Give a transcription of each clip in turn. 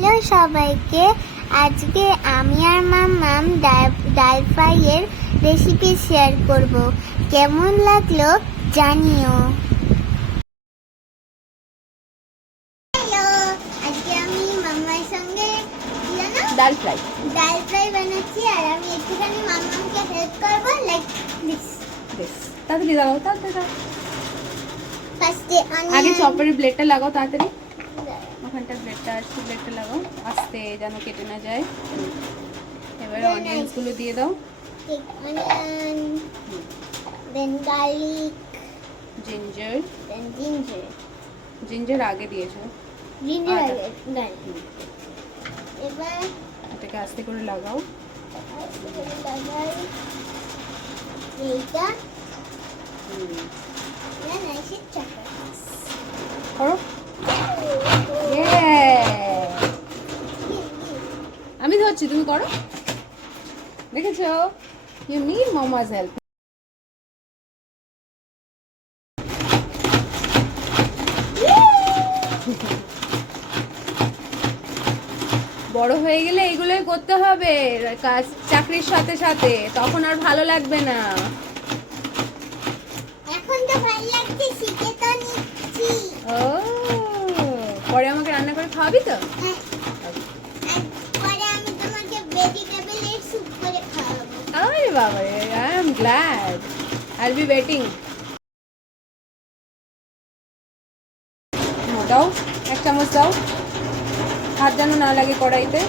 Hello সবাইকে, আজকে আমি আর মাম্মাম ডাল ফ্রাইয়ের রেসিপি শেয়ার করব। কেমন লাগলো জানিও। হ্যালো, আজকে আমি মাম্মার সঙ্গে ডাল ফ্রাই বানাচ্ছি আর আমি একটুখানি মাম্মামকে হেল্প করব, লাইক দিস। তাড়াতাড়ি লাগাও, তাড়াতাড়ি ফার্স্টে আগে চপারের ব্লেডটা লাগাও, তাড়াতাড়ি ওখানটা ব্লেডটা আসছে, ব্লেডটা লাগাও আস্তে, যেন কেটে না যায়। এবারে অনিয়ন্স গুলো দিয়ে দাও, অনিয়ন, দেন গার্লিক, জিঞ্জার আগে দিয়েছো, এবার এটাকে আস্তে করে লাগাও। এইটা করো। আমি ধরছি, তুমি করো। দেখেছো, ইউ নিড মামাস হেল্প। বড় হয়ে গেলে এইগুলোই করতে হবে কাজ, চাকরির সাথে সাথে, তখন আর ভালো লাগবে না। এখন তো ভালো লাগছে, শিখে তো নিচ্ছি। ও, পরে আমাকে রান্না করে খাওয়াবি তো? হ্যাঁ, আর পরে আমি তোমাকে ভেজিটেবলের স্যুপ করে খাওয়াবো। আরে বাবা রে, I am glad, I will be waiting. দাও, এক চামচ দাও, হাত যেন না লাগে কড়াইতে।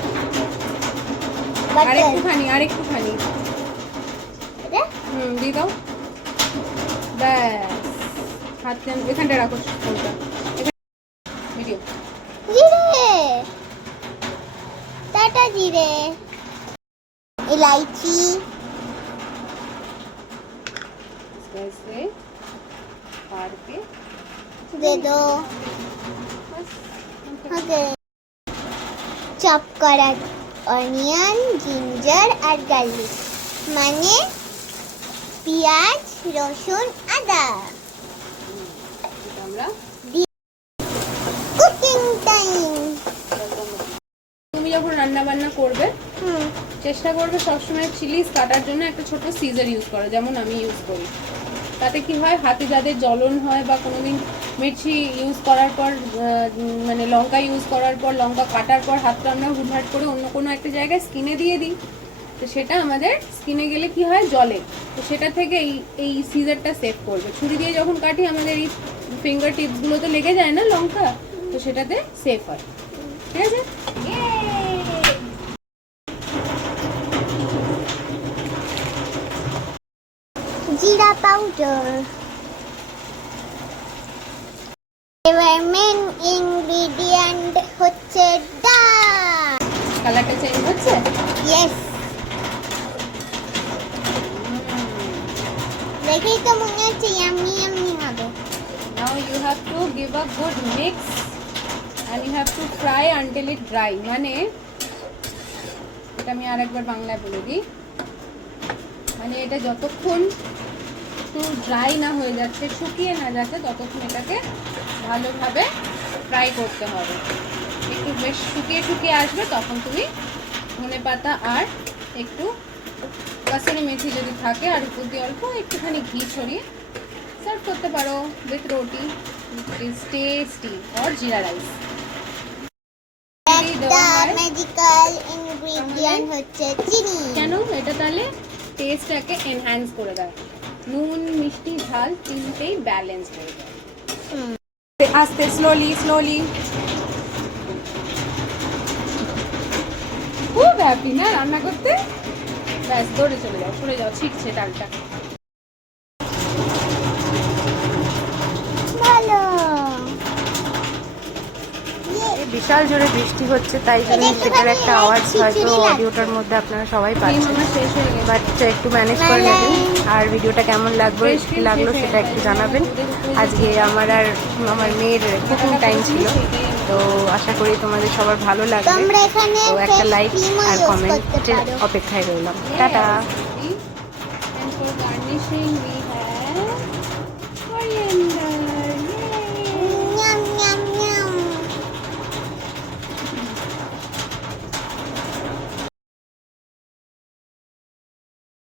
আরেকটুখানি দিয়ে দাও। ব্যাস, হাত যেন এখানটা রাখো, ফোনটা ভিডিও। জিরে, টাটা জিরে, इलायची, ऐसे फाड़ के दे दो। ओके, चॉप करा অনিয়ন, জিঞ্জার আর গার্লিক, মানে পেঁয়াজ, রসুন, আদা। আমরা কুকিং টাইম। তুমি যখন রান্না বান্না করবে চেষ্টা করবে সবসময় চিলিস কাটার জন্য একটা ছোট সিজার ইউজ করো, যেমন আমি ইউজ করি। তাতে কি হয়, হাতে যাদের জ্বলন হয় বা কোনোদিন মির্চি ইউজ করার পর, মানে লঙ্কা ইউজ করার পর, লঙ্কা কাটার পর হাতটা আমরা হুটহাট করে অন্য কোনো একটা জায়গায় স্কিনে দিয়ে দিই, তো সেটা আমাদের স্কিনে গেলে কি হয়, জ্বলে। তো সেটা থেকে এই সিজারটা সেভ করবে। ছুরি দিয়ে যখন কাটি আমাদের এই ফিঙ্গার টিপসগুলোতে লেগে যায় না লঙ্কা, তো সেটাতে সেফ হয়। ঠিক আছে, জিরা পাউডার। এবার মেন ইনগ্রেডিয়েন্ট হচ্ছে ডাল। কালারটা চেঞ্জ হচ্ছে। ইয়েস, দেখেই তো মনে হচ্ছে ইয়াম্মি ইয়াম্মি হবে। Now you have to give a good mix and you have to fry until it dry. মানে এটা আমি আরেকবার বাংলায় বলে দিই, মানে এটা যতক্ষণ একটু ড্রাই না হয়ে যাচ্ছে, শুকিয়ে না যাচ্ছে, ততক্ষণ এটাকে ভালোভাবে ফ্রাই করতে হবে। একটু বেশ শুকিয়ে আসবে, তখন তুমি ধনেপাতা আর একটু কাসুরি মেথি যদি থাকে আর উপর দিয়ে অল্প একটুখানি ঘি ছড়িয়ে সার্ভ করতে পারো উইথ রুটি। ইজ টেস্টি, অর জিরা রাইস। একটা ম্যাজিক্যাল ইনগ্রেডিয়েন্ট হচ্ছে চিনি। কেন? এটা তাহলে টেস্টটাকে এনহ্যান্স করে দেয়। নুন, মিষ্টি, ঝাল তিনটেই ব্যালেন্স করে দেয়। আস্তে, স্লোলি। খুব হ্যাপি না রান্না করতে? ব্যাস, দৌড়ে চলে যাও, সরে যাও, ছিটছে ডালটা। ভালো। বিশাল জোরে বৃষ্টি হচ্ছে, তাই জন্য সেটার একটা আওয়াজ হয়তো অডিওটার মধ্যে আপনারা সবাই পাচ্ছেন, শেষ হয়ে গেছে। বাট একটু ম্যানেজ করে নেবেন। আর ভিডিওটা কেমন লাগলো সেটা একটু জানাবেন। আজকে আমার আর আমার মেয়ের কুকিং টাইম ছিল, তো আশা করি তোমাদের সবার ভালো লাগবে। তোমরা এখানে তো একটা লাইক আর ইউজ কমেন্টের করতে পারো। অপেক্ষায় রইলাম। Tata. And for garnishing we have